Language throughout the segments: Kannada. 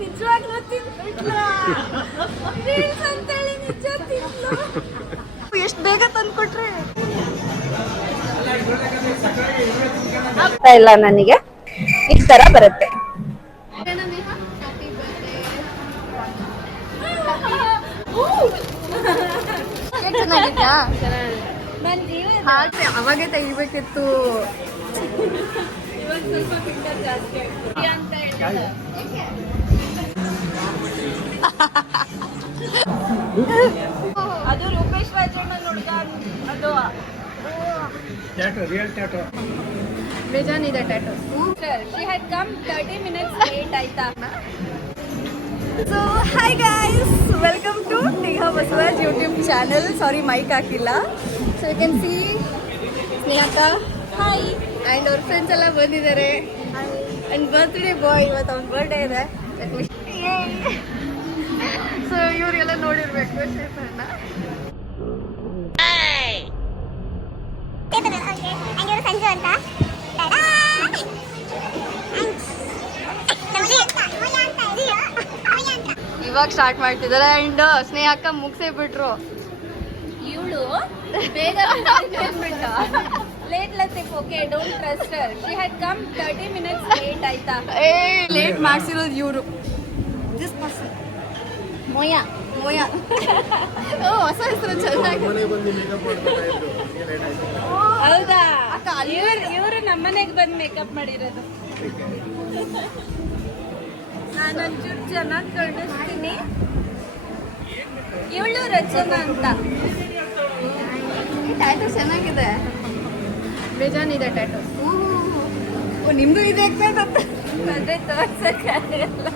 ನಿಜವಾಗ್ಲೂ ತಿಂದ್ಬಿಟ್ಲು. ರೀಲ್ಸ್ ಅಂತೇಳಿ ನಿಜ ತಿಂದ್ಲು. ಎಷ್ಟು ಬೇಗ ತಂದ್ಕೊಟ್ರೆ ಆಗ್ತಾ ಇಲ್ಲ ನನಗೆ. ಈ ತರ ಬರುತ್ತೆ. ಚೆನ್ನಾಗಿತ್ತಾ? ಹಾಗೆ ಅವಾಗೆ ತೆಗಿಬೇಕಿತ್ತು. ಇವಾಗ ಸ್ವಲ್ಪ ಫಿಲ್ಟರ್ ಜಾಸ್ತಿ ಆಗ್ತದೆ ಅಂತ ಹೇಳಿ ಅದು ರೂಪೇಶ್ ರಾಜಣ್ಣ ಹುಡುಗ. ಅದು ರಿಯಲ್ ಟ್ಯಾಟೋ ಬೇಜಾನಿದೆ tattoo. She had come 30 minutes late ಆಯ್ತಾ. So hi guys, welcome to Neha Baswaj YouTube channel. Sorry mic ಹಾಕಿಲ್ಲ. So you can see ಸ್ನೇಹಕ್ಕ hi and our friends ಎಲ್ಲ ಬಂದಿದ್ದಾರೆ. And birthday boy, ಇವತ್ತು ಅವನ ಬರ್ಡೇ ಇದೆ. ಸೊ ಇವರೆಲ್ಲ ನೋಡಿರ್ಬೇಕು ಶೇಫರ್ನ. ಸಂಜು ಅಂತ ಇವಾಗ ಸ್ಟಾರ್ಟ್ ಮಾಡ್ತಿದ್ದಾರೆ. ಅಂಡ್ ಸ್ನೇಹಕ್ಕ ಮುಗಿಸೇ ಬಿಟ್ರು. ಇವಳು ಬೇಗ late Latif. Okay don't trust her. She had come 30 minutes late ಆಯ್ತಾ. ಲೇಟ್ ಮಾಡ್ಸಿರೋದು ಇವರು. This person ಮೋಯಾ ಮೋಯಾ. ಓ ಹೊಸ ಹೆಸರು ಚೆನ್ನಾಗಿ. ಹೌದಾ ಅಕ್ಕ, ಇವರು ನಮ್ಮನೆಗೆ ಬಂದು ಮೇಕಪ್ ಮಾಡಿರೋದು. ನಾನು ಒಂಚೂರು ಚೆನ್ನಾಗಿ ಕಾಣಿಸ್ತೀನಿ. ಇವಳು ರಚನಾ ಅಂತ. ಟ್ಯಾಟೂ ಚೆನ್ನಾಗಿದೆ. ಬೇಜಾನಿದೆ ಟ್ಯಾಟೂ. ಓ ನಿಮ್ದು ಇದೆ ಅಂತ ಅದೇ ತೋರ್ಸಕ್ಕಾಗಲ್ಲ.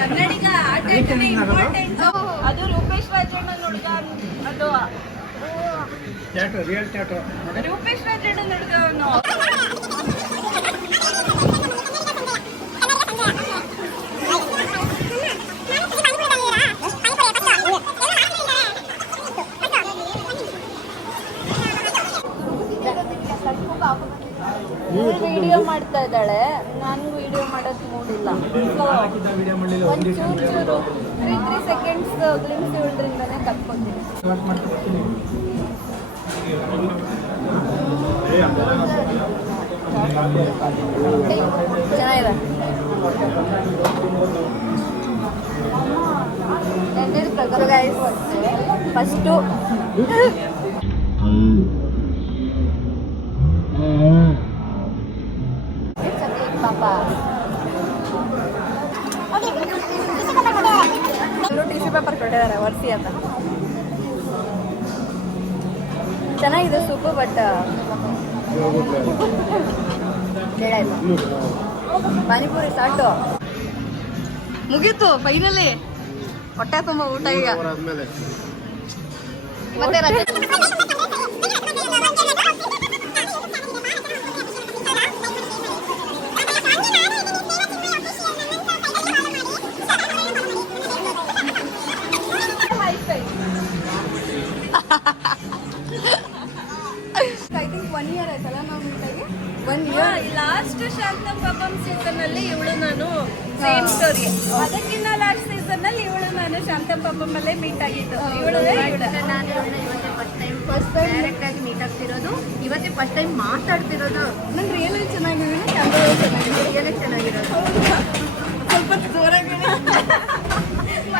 ಕನ್ನಡಿಗ ಆಟನೇ ಇಂಪಾರ್ಟೆಂಟ್. ಅದು ರೂಪೇಶ್ ರಾಜಣ್ಣ ಹುಡುಗ. ಅದು ರಿಯಲ್ ಟ್ಯಾಟೋ ರೂಪೇಶ್ ರಾಜಣ್ಣ ಹುಡುಗ ಅವನು. ವಿಡಿಯೋ ಮಾಡ್ತಾ ಇದ್ದಾಳೆ. ನಾನು ವಿಡಿಯೋ ಮಾಡೋದು ಮೂಡಿಲ್ಲ. ಒಂಚೂರು 3 seconds ಗ್ಲಿಮ್ಸ್ ಇವ್ರದ್ರಿಂದನೇ ಕಲ್ತ್ಕೊಂತೀನಿ. ಚೆನ್ನಾಗಿದೆ. ಫಸ್ಟು ಟಿಶ್ಯೂ ಪೇಪರ್ ಕೊಟ್ಟಿದ್ದಾರೆ ವರ್ಸಿ ಅಂತ. ಚೆನ್ನಾಗಿದೆ ಸೂಪು. ಬಟ್ ಪಾನಿಪುರಿ ಸಾಟು ಮುಗೀತು ಫೈನಲಿ. ಹೊಟ್ಟೆ ತುಂಬ ಊಟ ಈಗ. ಮತ್ತೆ ಐ ಥಿಂಕ್ 1 year ಆಯ್ತಲ್ಲ ನಾವು ಮೀಟಾಗಿ. 1 year. ಲಾಸ್ಟ್ ಶಾಂತಂ ಪಾಪಂ ಸೀಸನ್ ಅಲ್ಲಿ ಇವಳು ನಾನು ಸೇಮ್ ಸ್ಟೋರಿ. ಅದಕ್ಕಿಂತ ಲಾಸ್ಟ್ ಸೀಸನ್ ಅಲ್ಲಿ ಇವಳು ನಾನು ಶಾಂತಂ ಪಾಪಂ ಅಲ್ಲೇ ಮೀಟ್ ಆಗಿದ್ದು. ಫಸ್ಟ್ ಟೈಮ್ ಡೈರೆಕ್ಟ್ ಆಗಿ ಮೀಟ್ ಆಗ್ತಿರೋದು ಇವತ್ತೇ. ಫಸ್ಟ್ ಟೈಮ್ ಮಾತಾಡ್ತಿರೋದು. ನನ್ನ ರಿಯಲ್ ಚೆನ್ನಾಗಿದೆ. ಕ್ಯಾಮ್ರಾ ಚೆನ್ನಾಗಿದೆ. ರಿಯಲ್ ಚೆನ್ನಾಗಿರೋದು. ಸ್ವಲ್ಪ ಜೋರಾಗಿ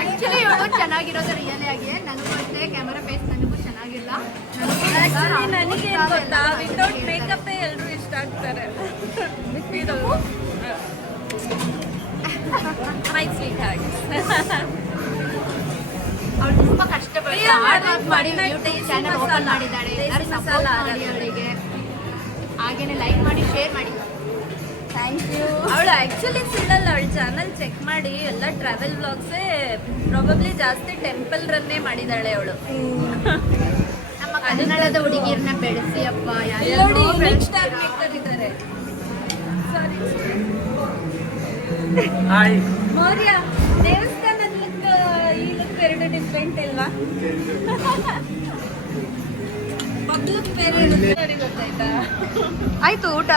ಆಕ್ಚುಲಿ ಇವಳು ಚೆನ್ನಾಗಿರೋದು ರಿಯಲ್ ಆಗಿ. ನನಗೂ ಅಷ್ಟೇ ಕ್ಯಾಮರಾ ಫೇಸ್ ನನಗೂ ಚೆನ್ನಾಗಿಲ್ಲ. ನನಗೆ ಗೊತ್ತಾ ವಿತೌಟ್ ಮೇಕಪ್ ಎಲ್ಲರೂ ಇಷ್ಟ ಆಗ್ತಾರೆ. My sweet heart. ಅವಳು ತುಂಬಾ ಕಷ್ಟಪಟ್ಟು ಮಾಡಿ ಯೂಟ್ಯೂಬ್ ಚಾನಲ್ ಓಪನ್ ಮಾಡಿದ್ದಾಳೆ. ಎಲ್ಲರೂ ಸಪೋರ್ಟ್ ಮಾಡಿ ಅವಳಿಗೆ. ಹಾಗೇನೆ ಲೈಕ್ ಮಾಡಿ ಶೇರ್ ಮಾಡಿ. Thank you. ಅವಳು ಆ್ಯಕ್ಚುಲಿ ಸಿಳ್ಳಲ್ಲ. ಅವಳ ಚಾನಲ್ ಚೆಕ್ ಮಾಡಿ ಎಲ್ಲ ಟ್ರಾವೆಲ್ ವ್ಲಾಗ್ಸೇ ಪ್ರಾಬಬ್ಲಿ ಜಾಸ್ತಿ ಟೆಂಪಲ್ ರನ್ನೇ ಮಾಡಿದ್ದಾಳೆ ಅವಳು. ನಮ್ಮ ಕನ್ನಡದ ಹುಡುಗಿಯರನ್ನ ಬೆಳೆಸಿ ಅಪ್ಪ. ನೋಡಿ ಸ್ಟಾರ್ ಮೇಕರ್ ಇದ್ದಾರೆ. ಸಾರಿ ಮೌರ್ಯ. ದೇವಸ್ಥಾನದ ಲುಕ್ ಈ ಲುಕ್ ಎರಡು ಡಿಫ್ರೆಂಟ್ ಇಲ್ವಾ? ಪಬ್ಲಿಕ್ ಬೇರೆ ಗೊತ್ತಾಯ್ತಾ. ಆಯ್ತು ಊಟ.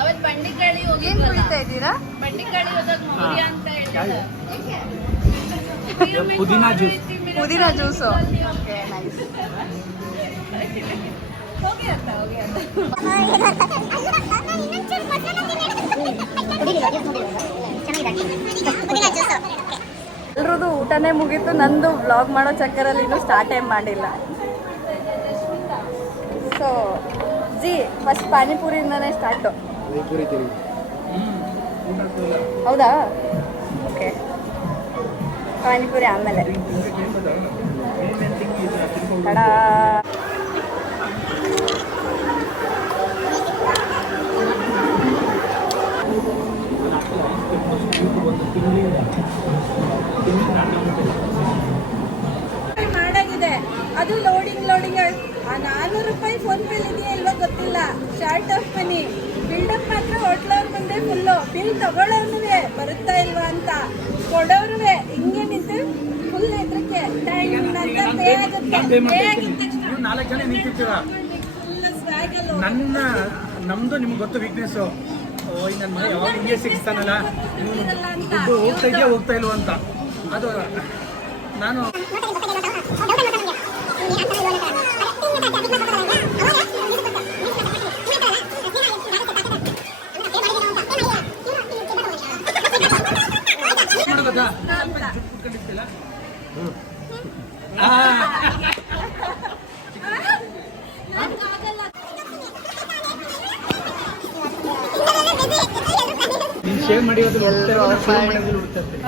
ಅವತ್ತು ಬಂಡಿಕಾಳಿ ಹೋಗಿ ಏನ್ ಕುಡಿತಾ ಇದ್ದೀರಾ? ಬಂಡಿಕಾಳಿ ಹೋದಾಗ ಮೌರ್ಯ ಅಂತ ಹೇಳಿದ್ರು. ಪುದೀನ ಜ್ಯೂಸು. Okay nice. ಹೋಗಿ ಅಂತ ಎಲ್ರದ್ದು ಊಟನೇ ಮುಗೀತು. ನಂದು ವ್ಲಾಗ್ ಮಾಡೋ ಚಕ್ಕರಲ್ಲಿ ಇನ್ನೂ ಸ್ಟಾರ್ಟೇ ಮಾಡಿಲ್ಲ. ಸೊ ಜಿ ಫಸ್ಟ್ ಪಾನಿಪುರಿಯಿಂದನೇ ಸ್ಟಾರ್ಟು. ಹೌದಾ? ಓಕೆ, ಪಾನಿಪುರಿ ಆಮೇಲೆ. ತಡಾ. ಮಾಡಾಗಿದೆ ಅದು ಲೋಡಿಂಗ್ 400 ರೂಪಾಯಿ ಫೋನ್ ಪೇ ಇದೆಯಾ ಇಲ್ವಾ ಗೊತ್ತಿಲ್ಲ. ಶಾರ್ಟ್ ಆಫ್ ಮನಿ ಬಿಲ್ಡಪ್ ಮಾತ್ರ ಹೋಟ್ಲವ್ರ ಮುಂದೆ ಫುಲ್ಲು. ಬಿಲ್ ತಗೊಳ್ಳೋನು ಬರುತ್ತಾ ಇಲ್ವಾ ಅಂತ ಕೊಡೋರು ಹಿಂಗೆ ನಿಂತು ಫುಲ್ ಎದ್ರಕ್ಕೆ ಪೇ ಆಗುತ್ತೆ. ನಮ್ದು ನಿಮ್ಗೆ ಗೊತ್ತು ವೀಕ್ನೆಸ್. ನನ್ನ ಮನೆ ಯಾವಾಗ ಹಿಂಗೆ ಸಿಗಿಸ್ತಾನಲ್ಲ, ಹೋಗ್ತಾ ಇಲ್ವ ಅಂತ. ಅದು ನಾನು ಶೇವ್ ಮಾಡಿ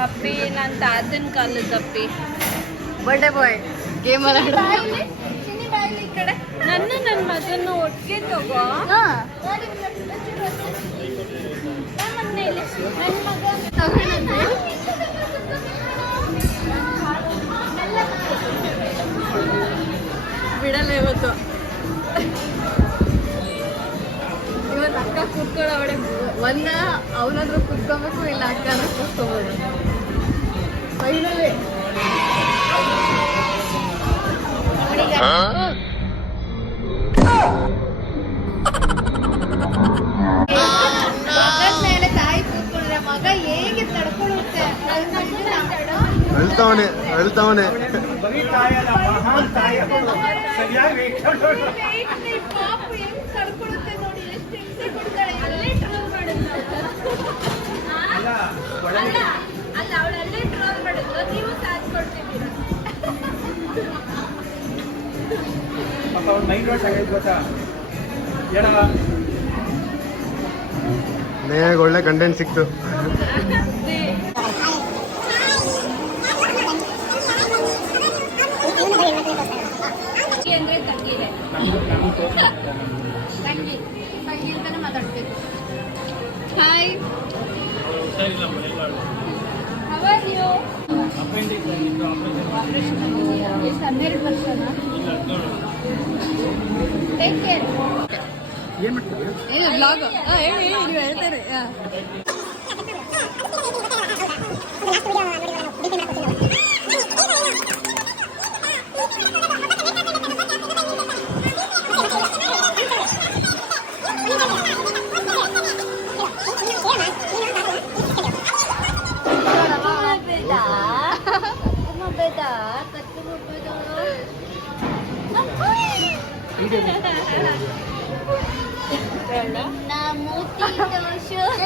ಅಪ್ಪಿ ನನ್ನ ತಾತನ ಕಾಲದ ಅಪ್ಪಿ. ಬರ್ಡೇ ಬಾಯ್ ಗೇಮ್ ಈ ಕಡೆ ನನ್ನ ಮಗನ ಒಟ್ಟಿಗೆ ತಗೋ. ಬಿಡಲ್ಲ ಇವತ್ತು. ಅಕ್ಕ ಕೂತ್ಕೊಳ್ಳೋ ಅವಡೆ ಒಂದ ಅವನಾದ್ರೂ ಕೂತ್ಕೋಬೇಕು, ಇಲ್ಲ ಅಕ್ಕನ ಕೂತ್ಕೋಬೋದು. ಫೈನಲಿ ಮಗನ ಮೇಲೆ ತಾಯಿ ಕೂತ್ಕೊಂಡ್ರೆ ಮಗ ಹೇಗೆ ತಡ್ಕೊಳ್ಳುತ್ತೆ. ಅಳ್ತಾವನೆ ಪಾಪು ಹೆಂಗ್ ತಡ್ಕೊಳ್ಳುತ್ತೆ ನೋಡಿ, ಎಷ್ಟು ಹಿಂಸೆ ಕೊಡ್ತಾಳೆ. ಅಲ್ಲೇ ಟ್ರೋಲ್ ಮಾಡಿದ್ಲು. ಅಲ್ಲ ಅವಳು ಅಲ್ಲೇ ಟ್ರೋಲ್ ಮಾಡಿದ್ಲು, ನೀವು ಸಾಥ್ ಕೊಡ್ತಿದ್ದೀರ. ಮೈಂಡ್ ವಾಶ್ ಆಗೈತೆ ಗೊತ್ತಾ ಹೇಳ. ನೇಗ ಒಳ್ಳೆ ಕಂಟೆಂಟ್ ಸಿಕ್ತು. ಅಂದ್ರೆ ತಂಗಿದೆ, ತಂಗಿ ಅಂತಾನೆ ಮಾತಾಡ್ಬೇಕು. Hi, how are you? ಎಷ್ಟು 12 ವರ್ಷನಾ? Take care. ಏನ್ ಮಾಡ್ತೀವಿ? ಏನು ಬ್ಲಾಗ್? ಹೇಳಿ ನೀವು ಹೇಳ್ತಾರೆ.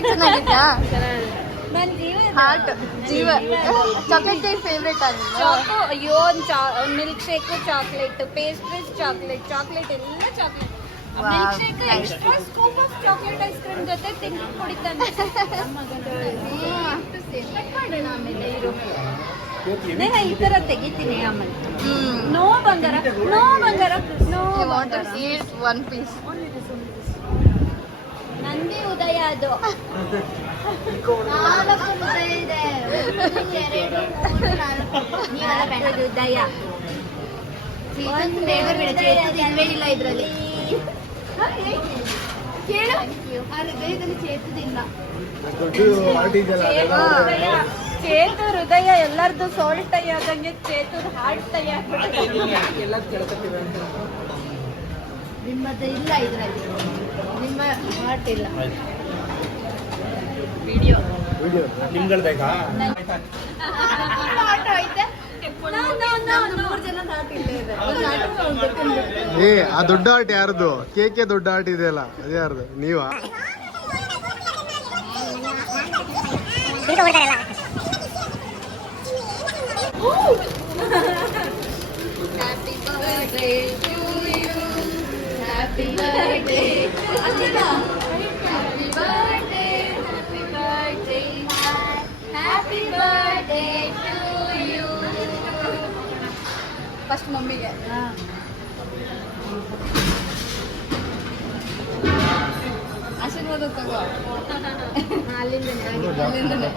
ಚೆನ್ನಾಗಿತ್ತಾ? ಹಾರ್ಟ್ ಜೀವ. Chocolate favourite choco. ಅಯ್ಯೋ, milk shake chocolate, pastries chocolate ಎಲ್ಲ chocolate. Milk shake extra scoop of chocolate ice cream ಜೊತೆ ತಿಂದು ಕುಡಿತಾನೆ. ಮಾಡೋಣ ಆಮೇಲೆ ಇರು. ಈ ತರ ತೆಗಿತೀನಿ ಆಮೇಲೆ. ನೋ ಬಂಗಾರ, ನೋ ಬಂಗಾರ, ನೋ ಬಂಗಾರ. One piece. ನಂದಿ ಉದಯ ಅದು. 4 ಉದಯ ಇದೆ. 2 ಉದಯ. ಇಲ್ಲ ಇದ್ರಲ್ಲಿ. ಕೇಳು, ಆ ಹೃದಯದಲ್ಲಿ ಚೇತದಿಲ್ಲ. ಚೇತು ಹೃದಯ ಎಲ್ಲರದು ಸೋಲ್ ಟೈ ಆದಂಗೆ ಚೇತು ಹಾರ್ಟ್ ಟೈ ಆಗ್ಬಿಟ್ಟು. ನಿಮ್ಮದು ಇಲ್ಲ ಇದರಲ್ಲಿ, ನಿಮ್ಮ ಹಾರ್ಟ್ ಇಲ್ಲ. ವಿಡಿಯೋ ನಿಮ್ಗಳ್ಬೇಕಾ? ಆಟೋ ಐತೆ. 3 ಜನ ಹಾರ್ಟ್ ಇಲ್ಲೇ ಇದೆ. ಒಂದು ಆಟೋ ಒಂದು ಗೊತ್ತಿಲ್ಲ. ಏ ಆ ದೊಡ್ಡ ಆಟ ಯಾರ್ದು? ಕೇಕೆ ದೊಡ್ಡ ಆಟ ಇದೆಯಲ್ಲ ಅದು ಯಾರ್ದು? ನೀವಾ? Happy birthday to you. Happy birthday. Achika. Happy birthday. Happy birthday. Happy birthday to you. First mummy ge. ಆಶೀರ್ವಾದ ತಗೋ. ಅಲ್ಲಿಂದನೇ.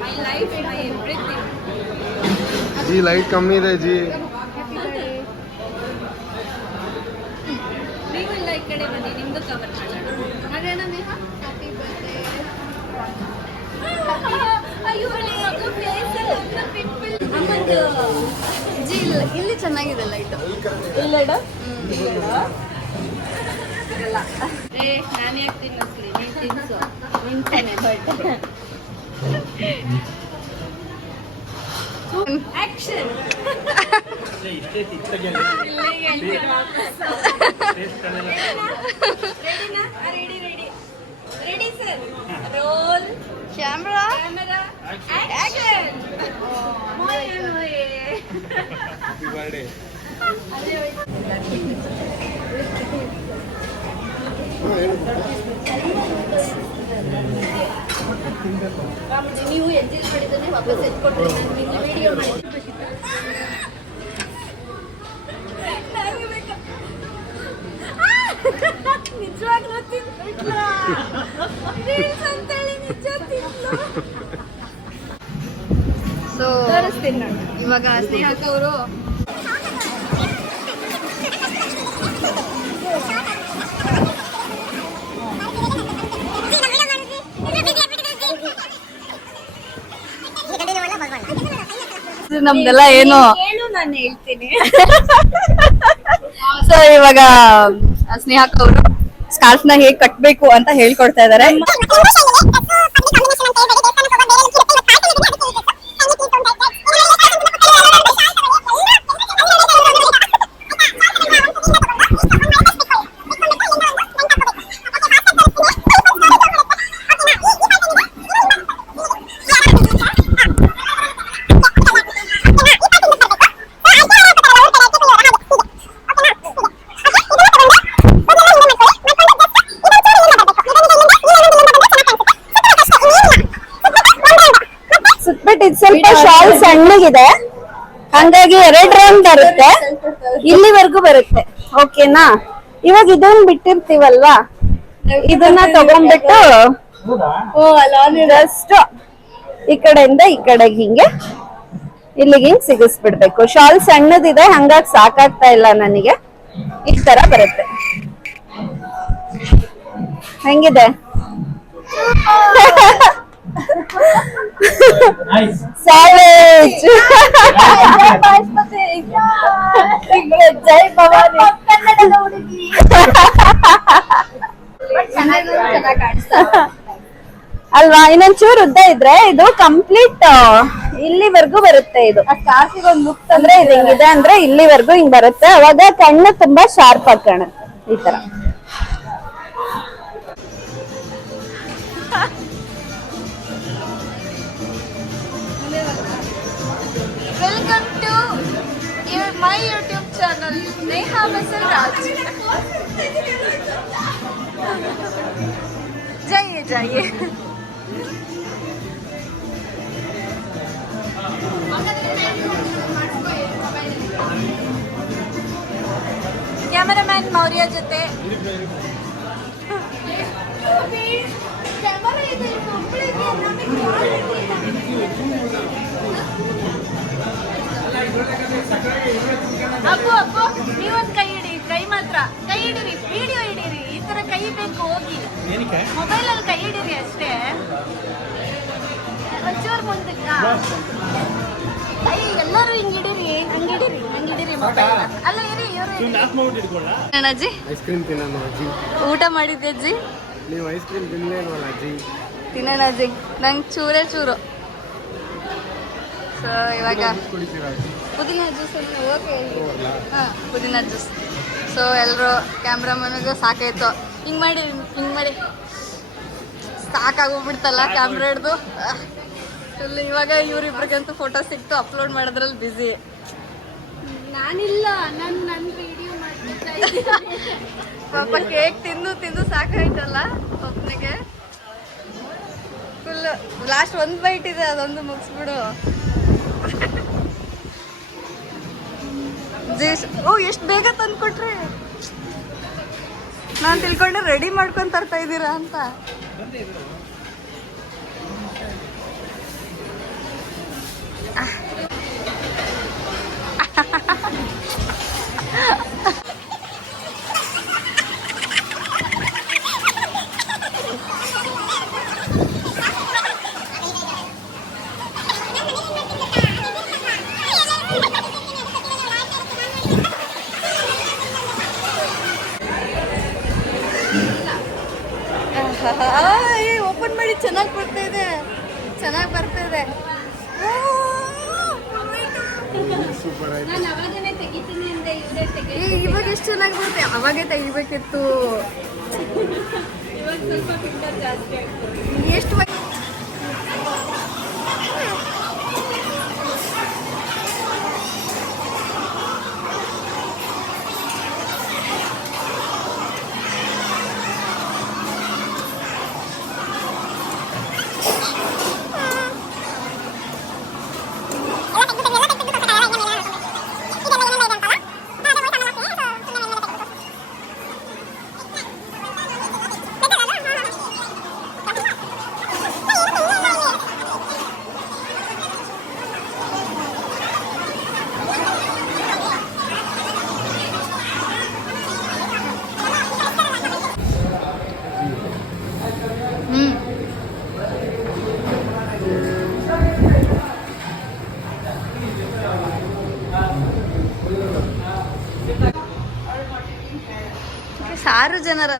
My life, my everything. G light ಕಮ್ಮಿ ಇದೆ ಜಿ. ನೀವು ಇಲ್ಲ ಈ ಕಡೆ ಬನ್ನಿ, ನಿಮ್ದು ಕವರ್ ಮಾಡೋಣ. ಅದೇನ ನೇಹ? Happy birthday. ಅಯ್ಯೋ ಜಿ ಇಲ್ಲಿ ಚೆನ್ನಾಗಿದೆ ಲೈಟ್. ಇಲ್ಲಡ ಏ ನಾನು ಯಾಕೆ ತಿನ್ನಿಸ್ಲಿ, ನೀನು ತಿನ್ಸು. ನಿಂತಾನೆ but action. Ready sir. Roll camera action. Ramji ನೀವು ಎಜ್ಜಿಲ್ ಮಾಡಿದ್ರೆ ವಾಪಸ್ ಎತ್ಕೊಟ್ರಿ. ನಾನು ವಿಡಿಯೋ ಮಾಡಿ ನಿಜವಾಗ್ಲೂ ತಿಂದ್ಬಿಟ್ಲ. ರೀಲ್ಸ್ ಅಂತೇಳಿ ನಿಜ ತಿಂದ್ಲು. ಸೊ ಇವಾಗ ಸ್ನೇಹಕ್ ಅವರು ನಮ್ದೆಲ್ಲ ಏನು ಹೇಳು, ನಾನು ಹೇಳ್ತೀನಿ. ಸೊ ಇವಾಗ ಸ್ನೇಹಕ್ ಅವರು ಸ್ಕಾರ್ಫ್ ನ ಹೇಗ್ ಕಟ್ಬೇಕು ಅಂತ ಹೇಳ್ಕೊಡ್ತಾ ಇದಾರೆ. ಸ್ವಲ್ಪ ಶಾಲ್ ಸಣ್ಣಗಿದೆ, ಹಂಗಾಗಿ 2 ರೌಂಡ್ ಬರುತ್ತೆ, ಇಲ್ಲಿವರೆಗೂ ಬರುತ್ತೆ. ಓಕೆನಾ? ಇವಾಗ ಇದನ್ನ ಬಿಟ್ಟಿರ್ತೀವಲ್ವಾ, ಇದನ್ನ ತಗೊಂಡ್ಬಿಟ್ಟು ಜಸ್ಟ್ ಈ ಕಡೆಯಿಂದ ಈ ಕಡೆಗೆ ಹಿಂಗೆ ಇಲ್ಲಿಗೆ ಹಿಂಗ್ ಸಿಗಿಸ್ಬಿಡ್ಬೇಕು. ಶಾಲ್ ಸಣ್ಣದಿದೆ, ಹಂಗಾಗಿ ಸಾಕಾಗ್ತಾ ಇಲ್ಲ ನನಗೆ. ಈ ತರ ಬರುತ್ತೆ. ಹೆಂಗಿದೆ? Savage. ಜೈ ಭವಾನಿ. ಕನ್ನಡದ ಹುಡುಗಿ. ಅಲ್ವಾ? ಇನ್ನೊಂಚೂರು ಉದ್ದ ಇದ್ರೆ ಇದು ಕಂಪ್ಲೀಟ್ ಇಲ್ಲಿವರೆಗೂ ಬರುತ್ತೆ. ಇದು ಒಂದು ಲುಕ್ ಅಂದ್ರೆ ಇದು ಹಿಂಗಿದೆ ಅಂದ್ರೆ ಇಲ್ಲಿವರೆಗೂ ಹಿಂಗ್ ಬರುತ್ತೆ. ಅವಾಗ ಕಣ್ಣು ತುಂಬಾ ಶಾರ್ಪ್ ಆಗಿ ಕಾಣುತ್ತೆ ಈ ತರ. Welcome to my YouTube channel, Neha Basalraj. जाइए जाइए. ಕ್ಯಾಮರಾಮ್ಯಾನ್ ಮೌರ್ಯ ಜೊತೆ ಅಪ್ಪು ಅಪ್ಪು ನೀವೊಂದು ಕೈ ಹಿಡಿ, ಕೈ ಮಾತ್ರ ಕೈ ಹಿಡಿರಿ, ವಿಡಿಯೋ ಹಿಡೀರಿ. ಈ ತರ ಕೈ ಬೇಕು ಹೋಗಿ. ಏನಕ್ಕೆ ಮೊಬೈಲಲ್ಲಿ ಕೈ ಹಿಡೀರಿ ಅಷ್ಟೇ. ಒಂಚೂರು ಮುಂದಕ್ಕ ಎಲ್ಲರೂ ಹಿಂಗಿಡೀರಿ, ಹಂಗಿಡೀರಿ ಮೊಬೈಲ್. ಅಲ್ಲ ಇರಿ ಇವರು ಆಫ್ ಮಾಡ್ಬಿಟ್ಟು ಇಟ್ಕೊಳ್ಳ. ಅಜ್ಜಿ ಐಸ್ ಕ್ರೀಮ್ ತಿನ್ನೋಣ ಅಜ್ಜಿ. ಊಟ ಮಾಡಿದ್ದೆ ಅಜ್ಜಿ? ನೀವು ಐಸ್ ಕ್ರೀಮ್ ತಿನ್ನಲೇನಲ್ಲ ಅಜ್ಜಿ? ತಿನ್ನೋಣ ಅಜ್ಜಿ, ನಂಗೆ ಚೂರು. ಸೊ ಇವಾಗ ಕುಡಿತೀರಾ ಅಜ್ಜಿ? ಪುದೀನ ಜ್ಯೂಸ್ ಓಕೆ. ಹಾಂ, ಪುದೀನ ಜ್ಯೂಸ್. ಸೊ ಎಲ್ಲರೂ ಕ್ಯಾಮ್ರಾಮನ್ಗೂ ಸಾಕಾಯ್ತು. ಹಿಂಗೆ ಮಾಡಿ ಸಾಕಾಗೋಗ್ಬಿಡ್ತಲ್ಲ ಕ್ಯಾಮ್ರಾ ಹಿಡ್ದು. ಫುಲ್ ಇವಾಗ ಇವರಿಬ್ರಿಗಂತೂ ಫೋಟೋ ಸಿಕ್ತು, ಅಪ್ಲೋಡ್ ಮಾಡೋದ್ರಲ್ಲಿ ಬ್ಯುಸಿ. ನಾನಿಲ್ಲ, ನನ್ನ ವಿಡಿಯೋ ಮಾಡ್ತಿದ್ದೆ. ಪಾಪ ಕೇಕ್ ತಿಂದು ಸಾಕಾಯ್ತಲ್ಲ ಒಬ್ಬನಿಗೆ. ಫುಲ್ ಲಾಸ್ಟ್ ಒಂದು ಬೈಟ್ ಇದೆ, ಅದೊಂದು ಮುಗಿಸ್ಬಿಡು. ಜ್ಯೂಸ್ ಎಷ್ಟು ಬೇಗ ತಂದ್ಕೊಟ್ರಿ. ನಾನು ತಿಳ್ಕೊಂಡೆ ರೆಡಿ ಮಾಡ್ಕೊಂಡು ತರ್ತಾ ಇದ್ದೀರಾ ಅಂತ. ಓಪನ್ ಮಾಡಿ, ಚೆನ್ನಾಗಿ ಬರ್ತಾ ಇದೆ. ಸೂಪರ್ ಆಯ್ತು. ನಾನು ಅವಾಗನೇ ತೆಗಿತೀನಿ ಅಂದೆ, ಇವರೇ ತೆಗಿ. ಇವಾಗ ಎಷ್ಟು ಚೆನ್ನಾಗಿ ಬರುತ್ತೆ, ಅವಾಗೇ ತೆಗಿಬೇಕಿತ್ತು. ಇವಾಗ ಸ್ವಲ್ಪ ಫಿಲ್ಟರ್ ಜಾಸ್ತಿ ಆಗ್ತದೆ. ಎಷ್ಟು ಸಾರು ಜನರ